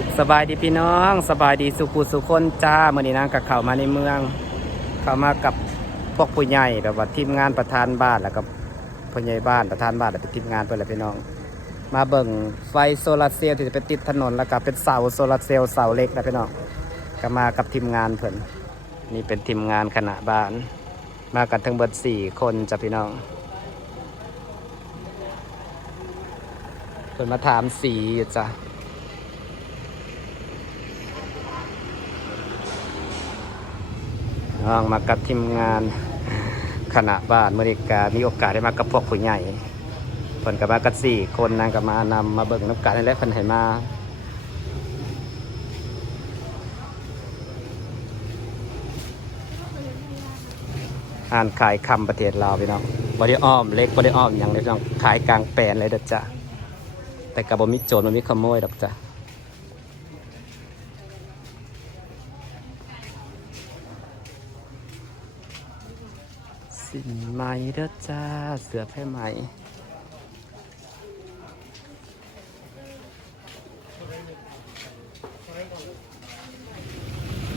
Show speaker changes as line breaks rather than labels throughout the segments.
สุขสบายดีพี่น้อง สบายดีสุขุสุคนจ้าเมื่อนี้นางกับเขามาในเมือง เข้ามากับพวกผู้ใหญ่แบบว่าทีมงานประธานบ้านแล้วกับผู้ใหญ่บ้านประธานบ้านแล้วเป็นทีมงานเพื่อนแหละพี่น้อง มาเบิ่งไฟโซลาร์เซลล์ที่จะไปติดถนนแล้วก็เป็นเสาโซลาร์เซลล์เสาเล็กนะพี่น้องก็มากับทีมงานเพื่อนนี่เป็นทีมงานคณะบ้าน มากันทั้งเบิดสี่คนจ้ะพี่น้องเพิ่นมาถามสีจ้ะ น้องมากับทีมงานคณะบ้านเมริกามีโอกาสได้มากับพวกผู้ใหญ่เพิ่นก็มากันสี่คนนางก็มานำมาเบิ่งน้ำกันและเพิ่นให้มาอ่านขายคำประเทศลาวพี่น้องบริอ้อมเล็กบริอ้อมอย่างเลยพี่น้องขายกลางแปลนเลยเด้อจ้ะแต่กับบมีโจรมันมีขโมยดอกจ้ะ สินไหมเด้อจ้า เสือแพ่ไหม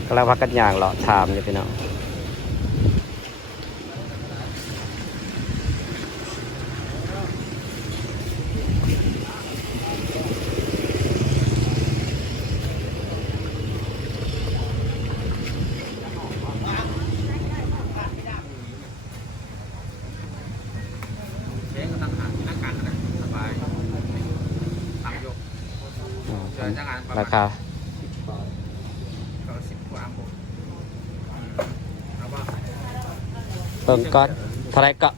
ก็แล้วพักกันอย่างเหรอถามอยู่พี่น้อง เลี้ยงตั้งหางนั่งกันนะสบายตามยกเจ อจ้างงานประมาราณคาก็สิบกว่าผมแล้วก็เบิ่งก็เท่าไรก็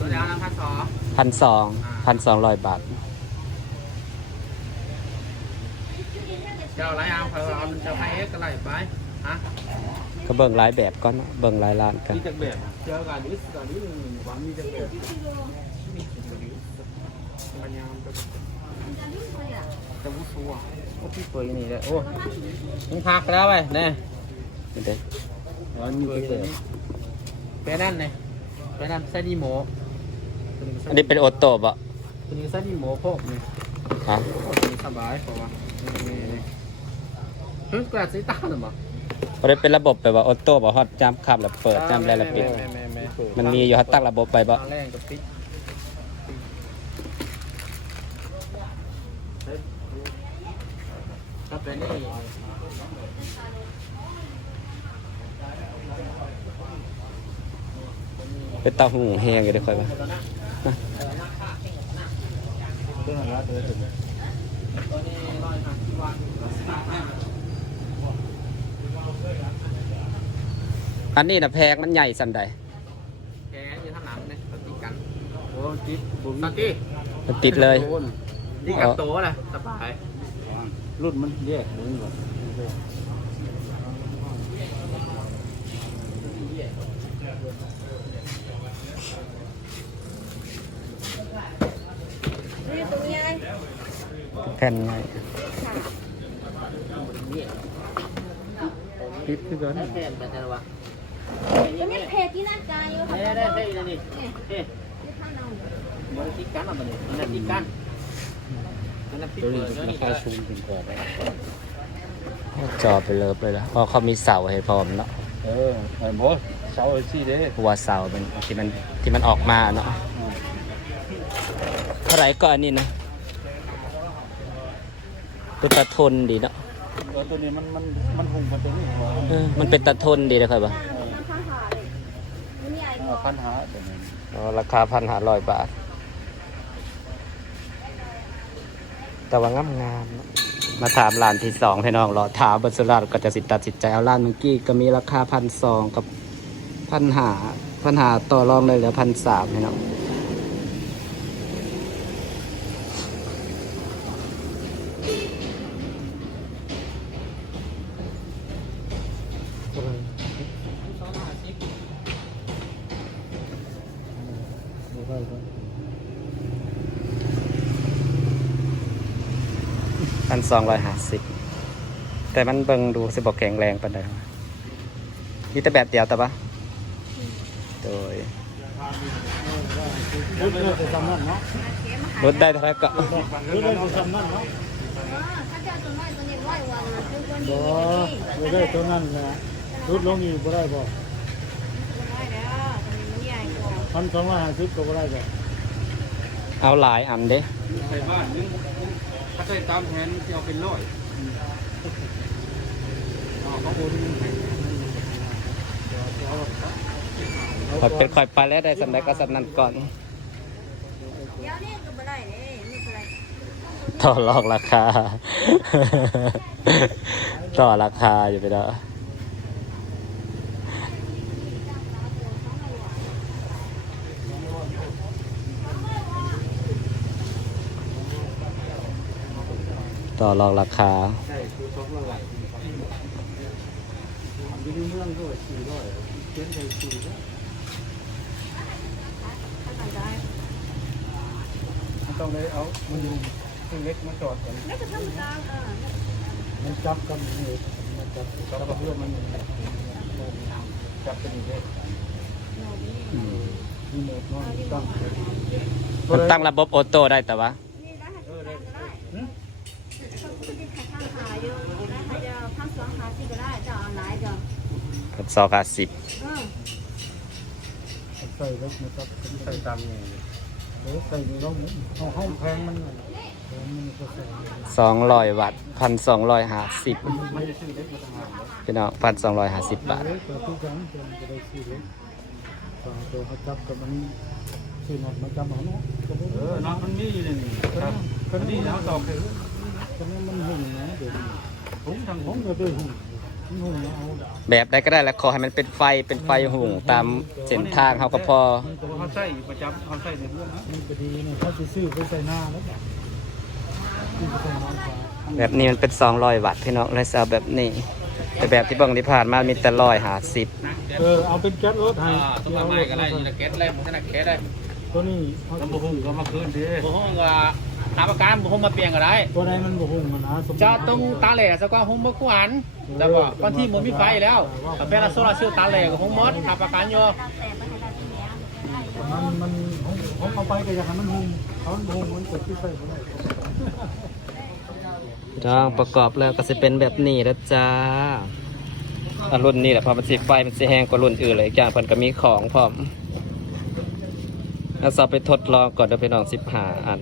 ตัวยาวนะพันสองพันสองพันสองร้อยบาท
เจ้าไรเอาเผื่อเอาจะไปเอ็กซ์ก็ไล่ไปฮะ
ก็เบิ่งหลายแบบก่อนเนาะเบิ่งหลายร้านกันมีจักแบบเจอกันดิสกันดิหวังมีจักแบบ
มันยามจะวุ้ ซัวโอ้พี่เปิดนี่เลยโอ้มึงพักแล้วไปเนี่ยนี่เด้อมันมีจักแบบไปนั่นเลยไปนั่นไส้ดีโม
อันนี้เป็นโอโต้บ่
ตัวนี้ไส้ดีโมพวกนี่
ฮะตัวนี้สบายเพราะว่า
เฮ้ยกระดาษสีตาหรือเปล่า
บ่ได้เป็นระบบแบบว่าออโต้บ่ฮอตจามขับแล้วเปิดจามแล้วแล้วปิด มันมีอยู่ฮัตตั้งระบบไปบ่ ตาแรงกับปิดก็ เป็นนี่เป็นเตาหูแห้งอยู่เด้อค่อยว่าตัวนี้ร้อยห้าสิบบาทอันนี้น่ะแพงมันใหญ่สันใด
แกอยู่ข้างหลังเนี่ยสติกันโอ้
จิ๊บสติมันติดเลย
ดีกับโตเลยสบาย รุ่นมันแยกเลยก่อนนี่ตรงนี้ไงแผ่นใหญ่
ปิดคือกันแผ่นไปแต่ละวะจะมีเพจที่น่ากายอยู่ค่ะได้ได้ได้ได้นี่เอ๊ะที่ท่านเอาบริติกันอะมันนี่มันติกันมันปิด ตัว เล นี้ ย ราคาสูงขึ้นกว่าไปจอไปเลิฟเลยละเพราะเขามีเสาให้พร้อมเนาะ
เออไอ้บอสเสาไอ้ซี่เด้
หัวเสาเป็นที่มันที่มันออกมาเนาะเท่าไหรก็อันนี้นะเป็นตะทนดีเนาะ
เออตัวนี้มันมันมันหุงมันตัวนี้หัว
เออมันเป็นตะทนดีเลยครับบ่มันข้างหาเลยมันใหญ่กเออว่าพันหาตัวนี้อ๋อราคาพันห้าร้อยบาท แต่ว่างามงามๆเนมาถามร้านที่สองพี่น้องรอถามบัสราก็จะสิตัดสินใจเอาร้านเมื่อกี้ก็มีราคาพันสองกับพันหาพันหาต่อรองเลยเหลือพันสามพี่น้อง พันสองร้อยห้าสิบแต่มันเบิ่งดูสิบอกแข็งแรงปานใดมีแต่แบบเดียวแต่ปะโดยรุ่นเลยจะทำนั่นเนาะลดได้เท่าไหรก็รุ่นเลยจะทำนั่นเนาะถ้าจะเอาตัวนั้นมีบ่บ่ได้ตัวนั้นนะรุดลงอีกบ่ได้บ่ได้แล้วตอนนี้มันใหญ่กว่าพันสองร้อยห้าสิบก็บ่ได้บ่เอาหลายอันเด้ใส่บ้านนึง ถ้าเคยตามแผนจะเอาเป็นร้อยอ๋อเขาโอนเงินให้คอยเป็นคอยไปแล้วได้สำเร็จก็สำนันก่อนเดี๋ยวนี้ก็บ่ได้เด้นี่ก็ได้ต่อรองราคา ต่อราคาอยู่ไปแล้ว ต่อรองราคา ใช่คือซอกละลายอยู่ในเมืองก็สี่ร้อยเจ็ดได้สี่ร้อยถ้าใส่ได้มันต้องได้เอามันอยู่ที่เล็กมาจอดกันแล้วก็ธรรมดาเออมันจับกันนี่มันจับจับกับเพื่อนมันจับเป็นเล็กมีโหมดนอนตั้งมันตั้งระบบออโต้ได้แต่ว่า นี่ได้ให้ทำก็ได้เขาก็จะทำหาอยู่ได้เขาจะทำสองหาสี่ก็ได้จะออนไลน์จ้ะสองห้าสิบเออใส่เล็กมาจับใส่ตามไงเดี๋ยวใส่ในร่องเอาห้องแพงมันแพงมันก็ใส่สองร้อยวัตต์พันสองร้อยห้าสิบไม่ได้ซื้อเล็กมาทำงานแล้วพี่น้องพันสองร้อยห้าสิบบาท เล็กตัวทุกครั้งจนจะได้สี่เล็กสองตัวเขาจับกับมันสี่หนักมาจับเอาเนาะก็บ่เออน็อตมันมีเลยนี่ครับก็ดีแล้วตอกคือก็นี่มันหุ่นนะเดี๋ยวนี้ผมทางผผมมก็ได้หุ่นมันหุ่นเอา แบบใดก็ได้แล้วขอให้มันเป็นไฟเป็นไฟหุ่งตามเส้นทางเขาก็พอเขาใส่ประจำเขาใส่ในเรื่องนะมันก็ดีนะเขาจะซื้อไปใส่หน้าแล้วแบบซื้อไปใส่หน้าฟ้าแบบนี้มันเป็นสองร้อยวัตต์พี่น้องเลยเอาแบบนี้แต่แบบที่เบิ่งที่ผ่านมามีแต่ร้อยห้าสิบ
เออเอาเป็นแก๊สรถให้อ่าต้นไม้ก็ได้นี่ละแก๊สแรกมันก็น่ะแก๊สได้ตัวนี้เขาแล้วจะบุ้งก็มาคืนดิบุ้งก็ ตามประกันบุ้งมาเปลี่ยนก็ได้ตัวใดมันบ่หุ่นมันนะสมมุติจะต้องตาแหล่สักว่าหุ้มบ่กวนแต่ว่าบางที่มันมีไฟแล้วแต่เป็นโซลาร์เซลล์ตาแหล่กับหุ้มมดทำประกันอยู่ตามแต่ไม่ให้ได้ที่เนี้ยมันมันผมผมเอาไปก็อยากให้มันหุ่น
เขามันหุ่นมันเกิดที่ใส่บ่ได้พี่น้องประกอบแล้วก็จะเป็นแบบนี้แล้วจ้าอะรุ่นนี้แหละเพอมันสีไฟมันสีแห้งกว่ารุ่นอื่นเลยอีกอย่างเพิ่นก็มีของพร้อมแล้วเราไปทดลองก่อนเดี๋ยวพี่น้องสิบหาอัน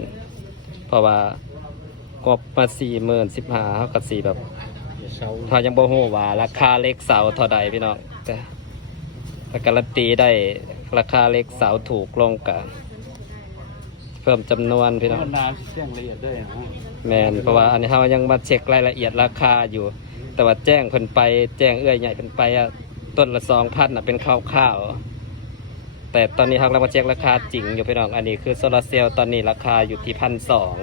เพราะว่ากบมาสี่หมื่นสิบหาเขากับสี่แบบเสาถ้ายังบ่ฮู้ว่า ราคาเล็กเสาเท่าใดพี่น้องแต่แต่การันตีได้ราคาเล็กเสาถูกลงกะเพิ่มจำนวนพี่น้องมันนานแจ้งละเอียดได้ฮะแมนเพราะว่าอันนี้เรายังมาเช็ครายละเอียดราคาอยู่ แต่ว่าแจ้งเพิ่นไป แจ้งเอื้อยใหญ่เพิ่นไปอะต้นละสองพันอะเป็นข้าวๆ แต่ตอนนี้เรากำลังมาเช็คราคาจริงอยู่พี่น้องอันนี้คือโซลาร์เซลล์ตอนนี้ราคาอยู่ที่พันสอง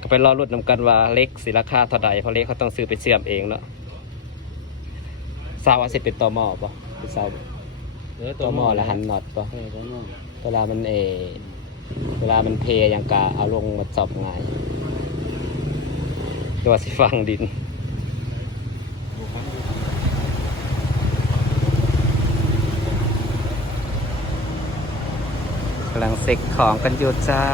ก็ไปรอรุ่นนำกันว่าเล็กสิราคาเท่าใดเพราะเล็กเขาต้องซื้อไปเชื่อมเองเนาะทราบว่าสิเป็นตัวหม้อปะเป็นทราบเออตัวหม้อละหันน็อตปะเออตัวหม้อเวลามันเอเวลามันเพยอย่างกะเอาลงมาจอบง่ายตัวสิฟังดินำลังเซ็กของกันอยู่จ้า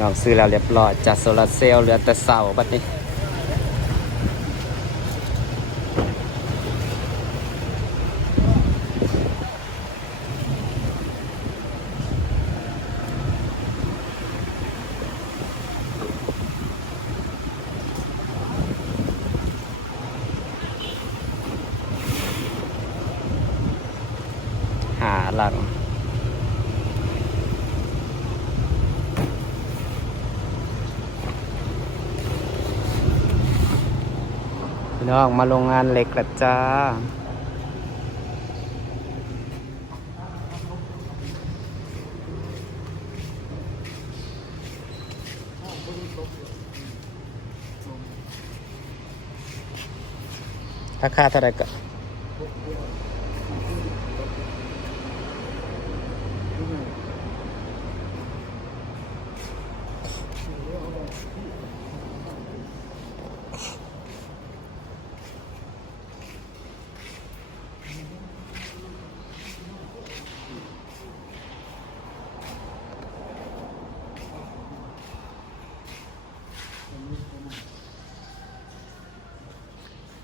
น้องซื้อแล้วเรียบร้อยจัดโซลาร์เซลล์เหลือแต่เสาบัดนี้ หาลัง พี่น้องมาโรงงานเหล็กละจ้าราคาเท่าไหร่ก็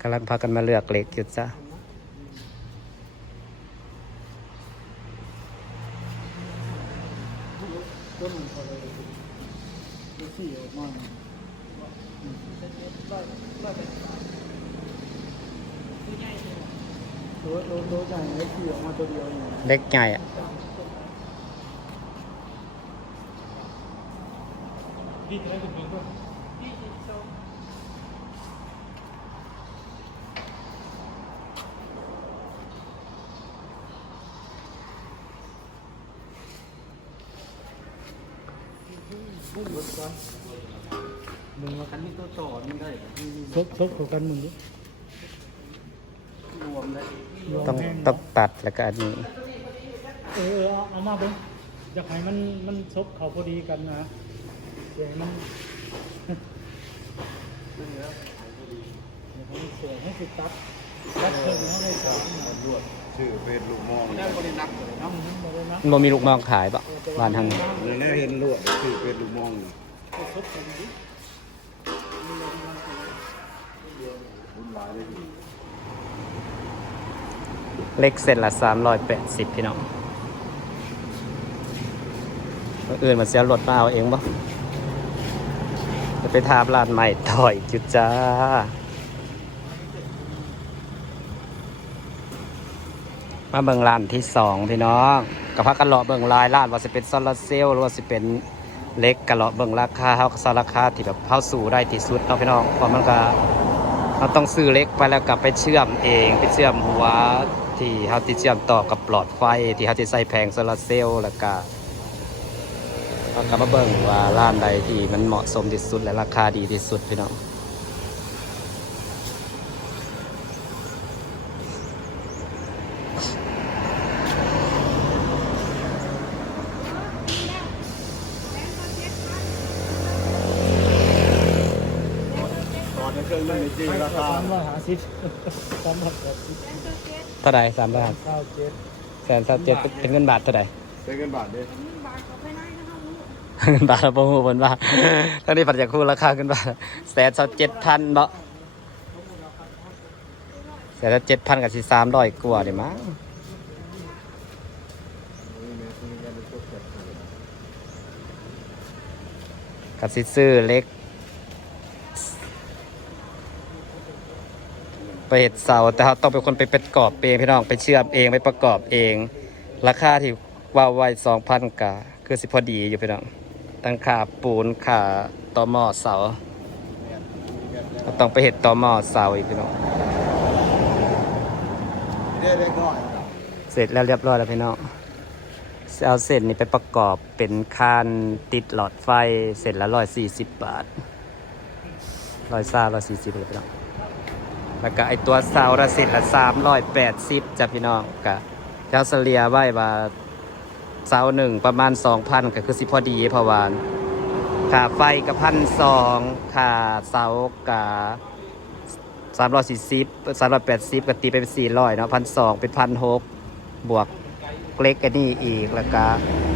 ำลังพากันมาเลือกเหล็กอยู่จ้ะเลยตัวสี่ออกใหญ่อ้สี่ออกมาตัวเดียวเนี่ยเล็กใหญ่
พี่จะได้คุณเพิ่มมึงมาคันนี้ตัวต่อมันได้ซบซบของกันมึงดิรวมได้
ต้องต้องตัดแล้วก็อันนี้
เออเอาเอามาเบิ้งอยากให้มันมันซบเขาพอดีกันนะเดี๋ยวให้มันเดี๋ยวให้มันเสีย
ให้สิตัดตัดเพิ่มให้ได้สาม ชื่อเป็นลูกมองได้บริณักเลยน้ำมันบ่ได้นะมันบ่มีลูกมองขายปะบ้านทางนี้ในแน่เห็นลวดชื่อเป็นลูกมองนี่ซบกันดิบุญหลายเลยพี่เล็กเสร็จละสามร้อยแปดสิบพี่น้องคนอื่นมันเสียรถมาเอาเองปะจะไปทาบร้านใหม่ต่อยจุดจ้า มาเบิงร้านที่สองพี่น้องกับพักกันเลาะเบิงลายร้านว่าจะเป็นโซลาร์เซลล์หรือว่าจะเป็นเล็กกันเลาะเบิงราคาเฮาก็ซอราคาที่แบบเฮาสู่ได้ที่สุดเนาะพี่น้องเพราะมันก็เราต้องซื้อเล็กไปแล้วกลับไปเชื่อมเองไปเชื่อมหัวที่เฮาติเชื่อมต่อกับหลอดไฟที่เฮาจะใส่แผงโซลาร์เซลล์แล้วก็เรากลับมาเบิ่งว่าร้านใดที่มันเหมาะสมที่สุดและราคาดีที่สุดพี่น้อง ตอนนี้เครื่องนึงจริงราคาสามร้อยห้าสิบสามร้อยแปดสิบเท่าไหร่สามร้อยเก้าเจ็ดแสนสามเจ็ดเป็นเงินบาทเท่าไหร่
เป็นเงินบาทเด้บาทก็ไปได้
นะคะลูกเงินบาทเราบ่ฮู้เพิ่นว่าตอนนี้ปัจจัยคู่ราคาขึ้นบาทแสนสามเจ็ดพันบ่แสนเจ็ดพันกับสิสามร้อยกว่าเดี๋ยวมั้งกับสิซื้อเล็ก ไปเห็ดเสาแต่เราต้องเป็นคนไปประกอบเองพี่น้องไปเชื่อมเองไปประกอบเอง ราคาที่ว่าไว้สองพันกะคือสิพอดีอยู่พี่น้องตั้งค่าปูนค่าตอหม้อเสาเราต้องไปเห็ดตอหม้อเสาอีกพี่น้องเสร็จแล้วเรียบร้อยแล้วพี่น้องเอาเส้นนี้ไปประกอบเป็นคานติดหลอดไฟเสร็จละร้อยสี่สิบบาทร้อยซาร้อยสี่สิบเลยพี่น้อง แล้วก็ไอตัวเสาละเสร็จละสามร้อยแปดสิบจ้ะพี่น้องกะเจ้าเสลียไว้ว่าเสาหนึ่งประมาณสองพันก็คือสิพอดีเพราว่าค่าไฟกับพันสองค่าเสากับสามร้อยสี่สิบสามร้อยแปดสิบก็ตีไปเป็นสี่ร้อยเนาะพันสองเป็นพันหกบวกเล็กอันนี้อีกแล้วก็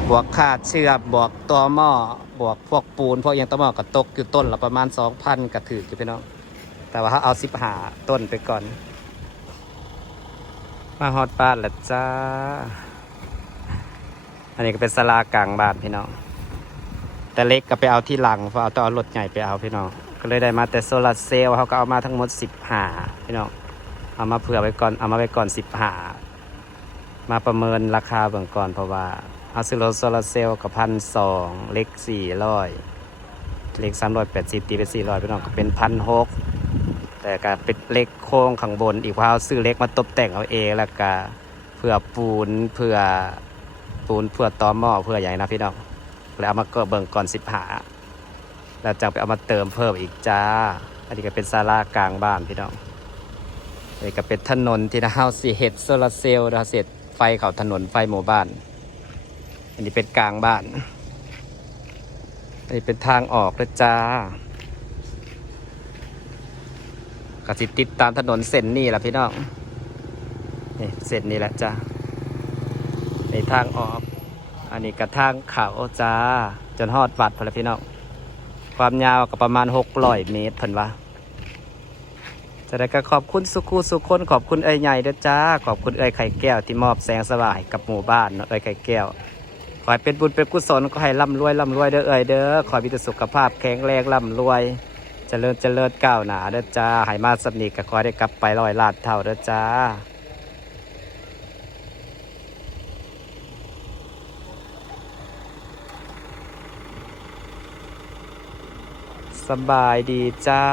บวกค่าเชื่อมบวกตัวหม้อบวกพวกปูน พวกยังตัวหม้อก็ตกอยู่ต้นละประมาณสองพันก็ถืออยู่พี่น้อง แต่ว่าเขาเอาสิบหาต้นไปก่อน มาฮอดบ้านล้วจ้า อันนี้ก็เป็นสลากลางบ้านพี่น้อง แต่เล็กก็ไปเอาที่หลังเพราะเอาต้องเอารถใหญ่ไปเอาพี่น้อง ก็เลยได้มาแต่โซลาร์เซลล์เขาก็เอามาทั้งหมดสิบหาพี่น้อง เอามาเผื่อไว้ก่อน เอามาไว้ก่อนสิบหามาประเมินราคาเบื้องก่อนเพราะว่าเอาซื้อรถโซลาร์เซลล์กับพันสองเล็กสี่ร้อยเล็กสามร้อยแปดสิบตีเป็นสี่ร้อยพี่น้องก็เป็นพันหก แต่ก็เป็นเล็กโค้งข้างบน อีกเพราะเอาซื้อเล็กมาตกแต่งเอาเองแล้วก็เพื่อปูนเพื่อปูนเพื่อตอหม้อเพื่ออย่างนะพี่น้องแล้วเอามาก็เบิ่งก่อนสิบหาแล้วจะไปเอามาเติมเพิ่มอีกจ้า อันนี้ก็เป็นศาลากลางบ้านพี่น้องอันนี้ก็เป็นถนนที่เราสิเห็ดโซลาเซลล์เราเสร็จไฟเขาถนนไฟหมู่บ้าน อันนี้เป็นกลางบ้าน อันนี้เป็นทางออกเลยจ้า ก็สิติดตามถนนเส้นนี่แหละพี่น้องนี่เส้นนี้แหละจ้าในทางออก อันนี้กระทางเขาจ้า จนฮอดวัดพนละพี่น้องความยาวก็ประมาณหกร้อยเมตรเพิ่นว่าจะได้ก็ขอบคุณสุขูสุขคนขอบคุณเอ้ยใหญ่เด้อจ้า ขอบคุณเอ้ยไข่แก้วที่มอบแสงสว่างกับหมู่บ้านเนาะเอ้ยไข่แก้วขอให้เป็นบุญเป็นกุศลก็ให้ร่ำรวยร่ำรวยเด้อเอ้ยเด้อขอให้มีแต่สุขภาพแข็งแรงร่ำรวย เจริญเจริญก้าวหนาเด้อจ้าหายมาสนิทก็คอยได้กลับไปลอยลาดเท่าเด้อจ้าสบายดีจ้า